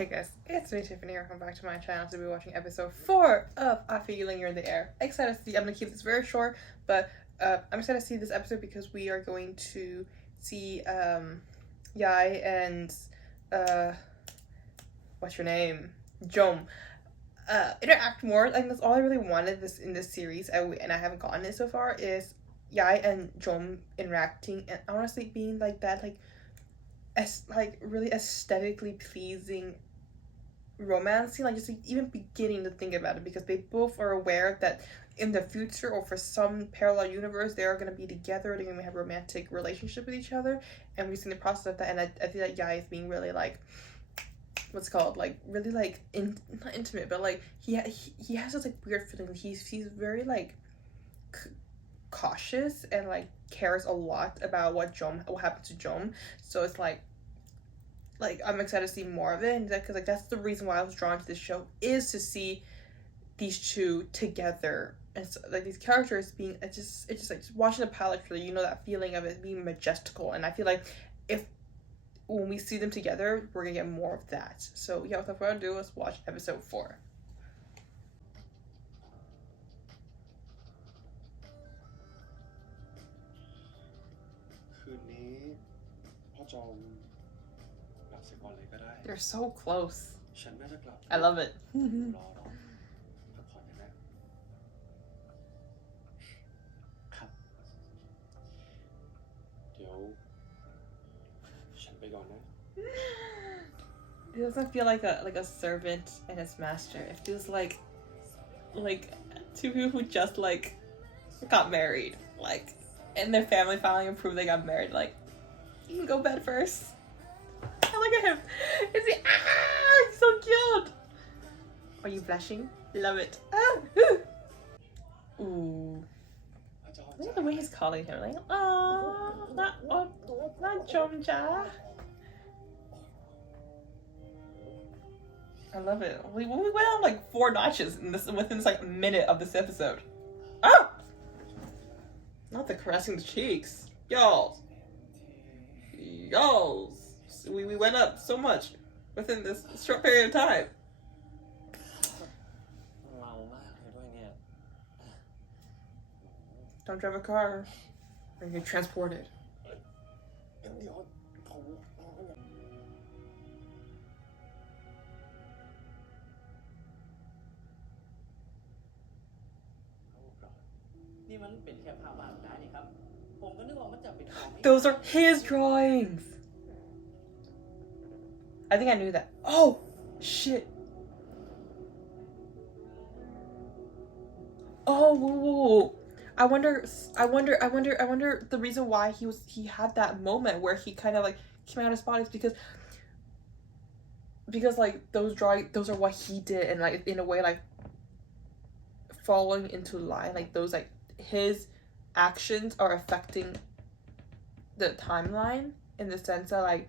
Hey guys, it's me Tiffany. Welcome back to my channel. To be watching episode 4 of I Feel You Linger in the Air. Excited to see. I'm gonna keep this very short, but I'm excited to see this episode because we are going to see Yai and what's your name, Jom, interact more. Like that's all I really wanted in this series, and I haven't gotten it so far. Is Yai and Jom interacting and honestly being like that, like really aesthetically pleasing romance scene, like just even beginning to think about it, because they both are aware that in the future or for some parallel universe they are going to be together, they're going to have a romantic relationship with each other, and we've seen the process of that. And I feel like Yai is being really like, what's called, like really like not intimate, but like he has this like weird feeling. He's very like cautious and like cares a lot about what happened to Jom. So it's like I'm excited to see more of it, and because like that's the reason why I was drawn to this show, is to see these two together. And so, like these characters being, it's just like just watching the pilot trailer, you know, that feeling of it being majestical. And I feel like when we see them together, we're gonna get more of that. So yeah, without further ado, let's watch episode 4. They're so close. I love it. It doesn't feel like a servant and his master. It feels like two people who just like got married, like, and their family finally approved they got married. Like, you can go bed first. Look at him. Is he? He's so cute. Are you blushing? Love it. Ooh. Look at the way he's calling him. Like, oh, not Jomja. I love it. We went on like 4 notches within this like minute of this episode. Oh! Not the caressing the cheeks. Y'all. We went up so much within this short period of time. Don't drive a car or you get transported. Those are his drawings. I think I knew that. Oh, shit. Oh, whoa. I wonder the reason why he had that moment where he kind of like came out of his body is because like those drawings, those are what he did, and like in a way like falling into line, like those like his actions are affecting the timeline in the sense that like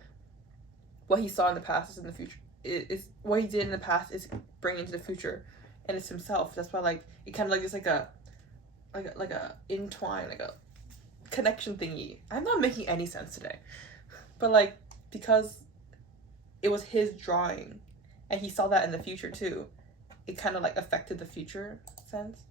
what he saw in the past is in the future, is what he did in the past is bringing into the future, and it's himself. That's why like it kind of like it's like a entwine, like a connection thingy. I'm not making any sense today, but like because it was his drawing and he saw that in the future too, it kind of like affected the future sense.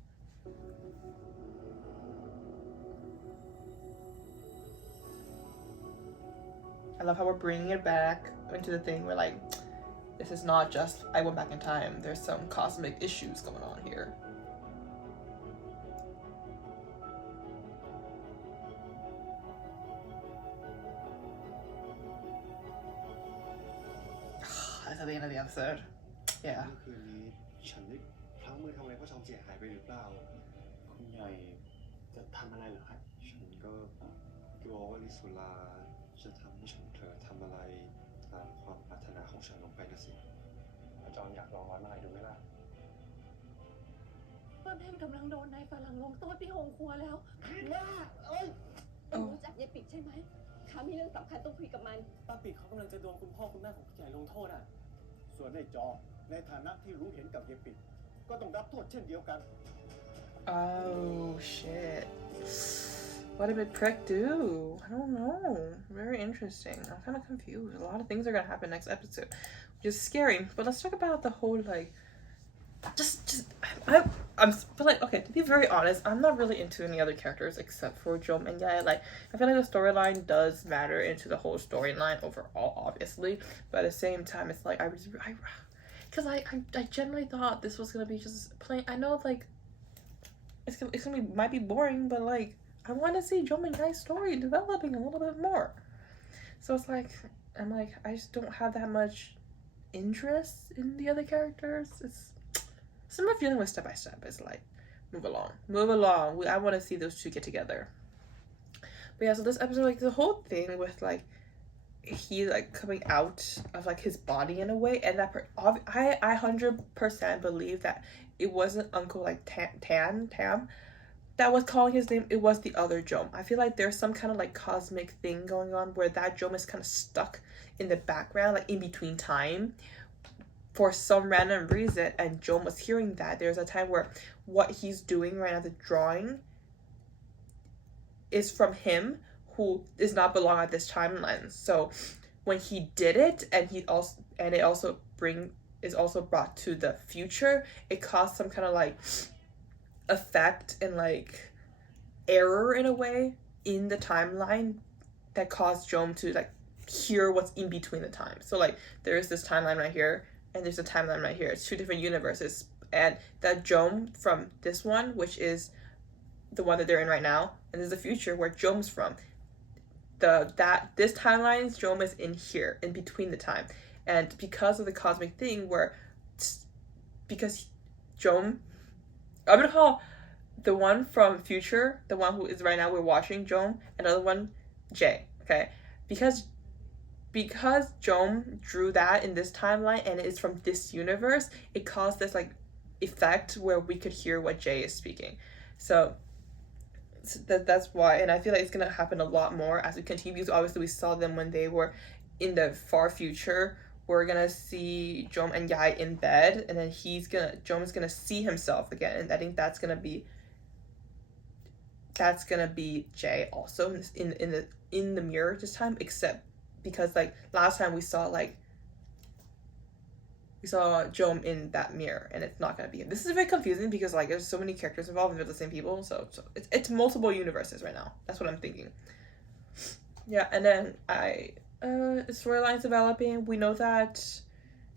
I love how we're bringing it back into the thing where like this is not just I went back in time. There's some cosmic issues going on here. That's at the end of the episode. Yeah. Oh shit. What did Big Prick do? I don't know. Very interesting. I'm kind of confused. A lot of things are gonna happen next episode. just scary. But let's talk about the whole like I'm but like, okay, to be very honest, I'm not really into any other characters except for Jom and Yae. Like, I feel like the storyline does matter into the whole storyline overall, obviously, but at the same time, it's like because I generally thought this was gonna be just plain. I know like it's gonna be might be boring, but like I want to see Jom and Yae's story developing a little bit more. So it's like I'm like I just don't have that much interest in the other characters. It's similar feeling with Step by Step. It's like move along. I want to see those two get together. But yeah, so this episode, like the whole thing with like he like coming out of like his body in a way, and that I 100% believe that it wasn't Uncle like Tam that was calling his name. It was the other Jom. I feel like there's some kind of like cosmic thing going on where that Jom is kind of stuck in the background, like in between time, for some random reason, and Jom was hearing that. There's a time where what he's doing right now, the drawing, is from him, who does not belong at this timeline. So when he did it, and it also is also brought to the future, it caused some kind of like effect and like error in a way in the timeline that caused Jom to like hear what's in between the time. So like there's this timeline right here, and there's a timeline right here. It's two different universes, and that Jom from this one, which is the one that they're in right now, and there's a future where Jom's from. This timeline's Jom is in here, in between the time, and because of the cosmic thing because Jom, I'm gonna call the one from future, the one who is right now we're watching, Jom, another one Jay, okay? Because Jom drew that in this timeline and it's from this universe, it caused this like effect where we could hear what Jay is speaking. So that's why, and I feel like it's gonna happen a lot more as we continue, because obviously we saw them when they were in the far future. We're gonna see Jom and Yae in bed, and then Jom is gonna see himself again, and I think that's gonna be Jay also in the mirror this time, except because like last time we saw Jom in that mirror, and it's not gonna be him. This is very confusing because like there's so many characters involved and they're the same people, so it's multiple universes right now. That's what I'm thinking. Yeah, and then the storyline's developing. We know that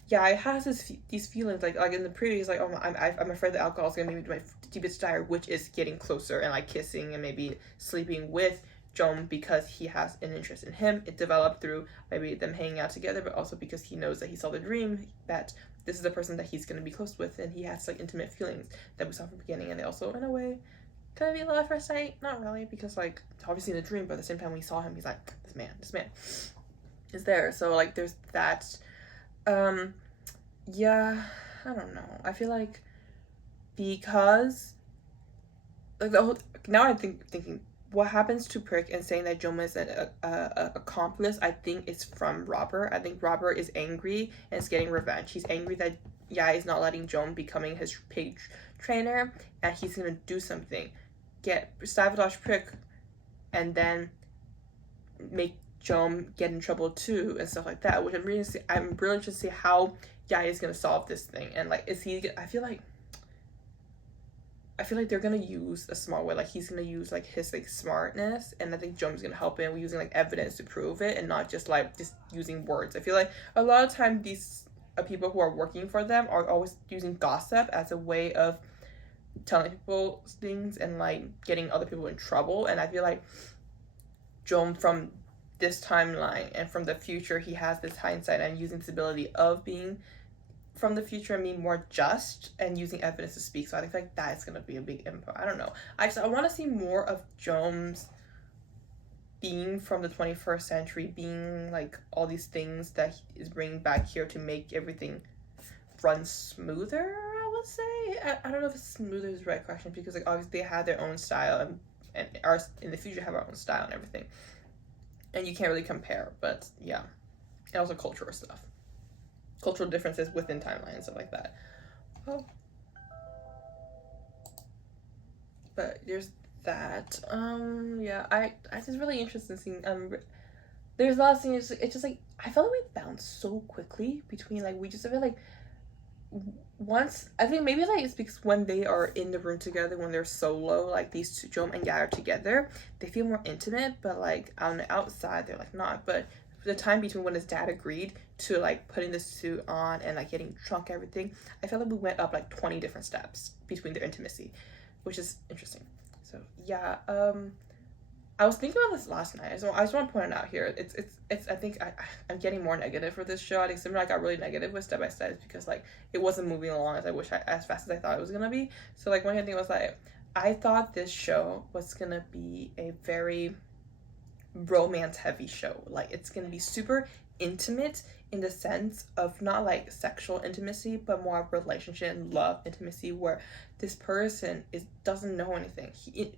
it has these feelings like in the preview, like, oh, I'm afraid the alcohol is gonna make me my deepest desire, which is getting closer and like kissing and maybe sleeping with Jom because he has an interest in him. It developed through maybe them hanging out together, but also because he knows that he saw the dream that this is the person that he's going to be close with, and he has like intimate feelings that we saw from the beginning. And they also, in a way, kind of be love at first sight. Not really, because like obviously in the dream, but at the same time when we saw him, he's like, this man is there. So like there's that. Yeah, I don't know. I feel like because like the whole, now I'm thinking what happens to Prick and saying that Jom is an accomplice, I think it's from Robert. I think Robert is angry and is getting revenge. He's angry that Yae is not letting Jom becoming his page trainer, and he's gonna do something, sabotage Prick, and then make Jom get in trouble too and stuff like that. Which I'm really interested to see how Yae is gonna solve this thing, and like I feel like they're gonna use a smart way. Like he's gonna use like his like smartness, and I think Jom's gonna help him using like evidence to prove it, and not just using words. I feel like a lot of time these people who are working for them are always using gossip as a way of telling people things and like getting other people in trouble. And I feel like Jom from this timeline and from the future, he has this hindsight and using this ability of being from the future and being more just and using evidence to speak. So I think like that's gonna be a big input. I don't know. I want to see more of Jom's being from the 21st century, being like all these things that he is bringing back here to make everything run smoother. I would say. I don't know if smoother is the right question, because like obviously they have their own style, and ours in the future have our own style and everything, and you can't really compare. But yeah, and also cultural stuff. Cultural differences within timelines and stuff like that. Oh. But there's that. Yeah, I just really interested in seeing there's a lot of things. It's just like I felt like we bounced so quickly between, like, we just feel like once, I think maybe like it's because when they are in the room together, when they're solo, like these two, Jom and Yai are together, they feel more intimate, but like on the outside they're like not. But the time between when his dad agreed to like putting the suit on and like getting drunk and everything, I felt like we went up like 20 different steps between their intimacy, which is interesting. So yeah, I was thinking about this last night. So I just want to point it out here. It's I think I'm getting more negative for this show. I think something I got really negative with Step by Step because like it wasn't moving along as fast as I thought it was gonna be. So like one thing was like I thought this show was gonna be a very romance heavy show. Like it's gonna be super intimate in the sense of not like sexual intimacy, but more of relationship and love intimacy, where this person doesn't know anything.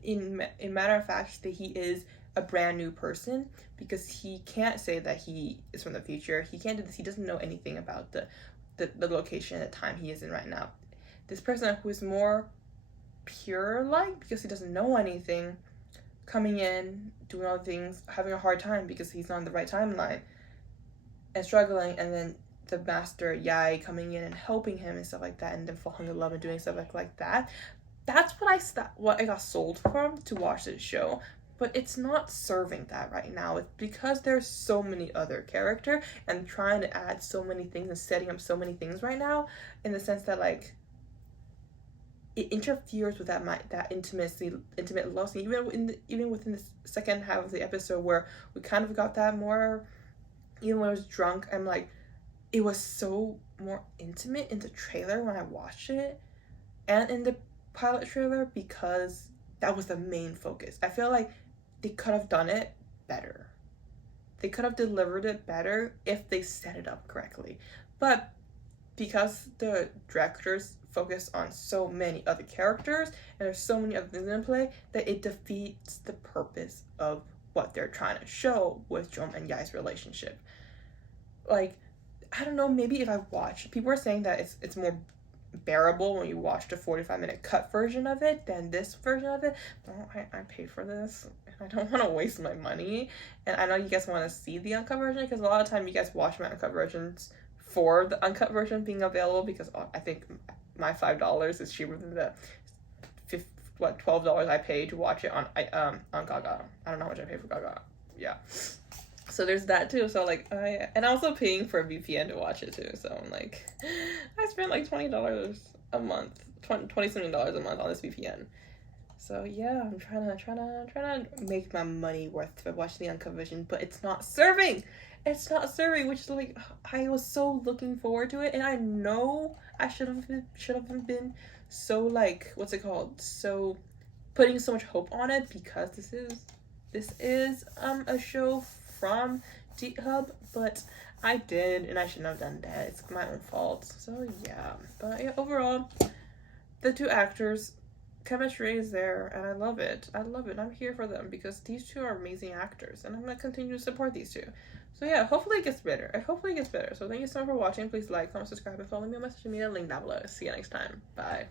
In matter of fact, that he is a brand new person because he can't say that he is from the future. He can't do this. He doesn't know anything about the location and the time he is in right now. This person who is more pure like because he doesn't know anything, coming in, doing all the things, having a hard time because he's not on the right timeline and struggling, and then the master Yai coming in and helping him and stuff like that, and then falling in love and doing stuff like that. That's what I got sold from to watch this show, but it's not serving that right now. It's because there's so many other characters and trying to add so many things and setting up so many things right now, in the sense that like it interferes with that intimate love scene. Even within the second half of the episode, where we kind of got that more. Even when I was drunk, I'm like, it was so more intimate in the trailer when I watched it, and in the pilot trailer, because that was the main focus. I feel like they could have done it better. They could have delivered it better if they set it up correctly. But because the directors focus on so many other characters and there's so many other things in play, that it defeats the purpose of what they're trying to show with Jom and Yai's relationship. Like, I don't know, maybe if I watch, people are saying that it's more bearable when you watch the 45-minute cut version of it than this version of it. But I paid for this and I don't want to waste my money. And I know you guys want to see the uncut version because a lot of time you guys watch my uncut versions for the uncut version being available, because I think my $5 is cheaper than the $12 I paid to watch it on Gaga. I don't know how much I paid for Gaga. Yeah. So there's that too. So like I'm also paying for a VPN to watch it too. So I'm like, I spent like $20 a month, $20 something a month on this VPN. So yeah, I'm trying to make my money worth to watch the uncut version, but it's not serving. It's not serving, which is like, I was so looking forward to it, and I know I should have been so like, what's it called? So putting so much hope on it, because this is a show from D-Hub, but I did, and I shouldn't have done that. It's my own fault. So yeah, but yeah, overall, the two actors, chemistry is there, and I love it. I'm here for them because these two are amazing actors, and I'm gonna continue to support these two. So yeah, hopefully it gets better. So thank you so much for watching. Please like, comment, subscribe, and follow me on my social media link down below. See you next time. Bye.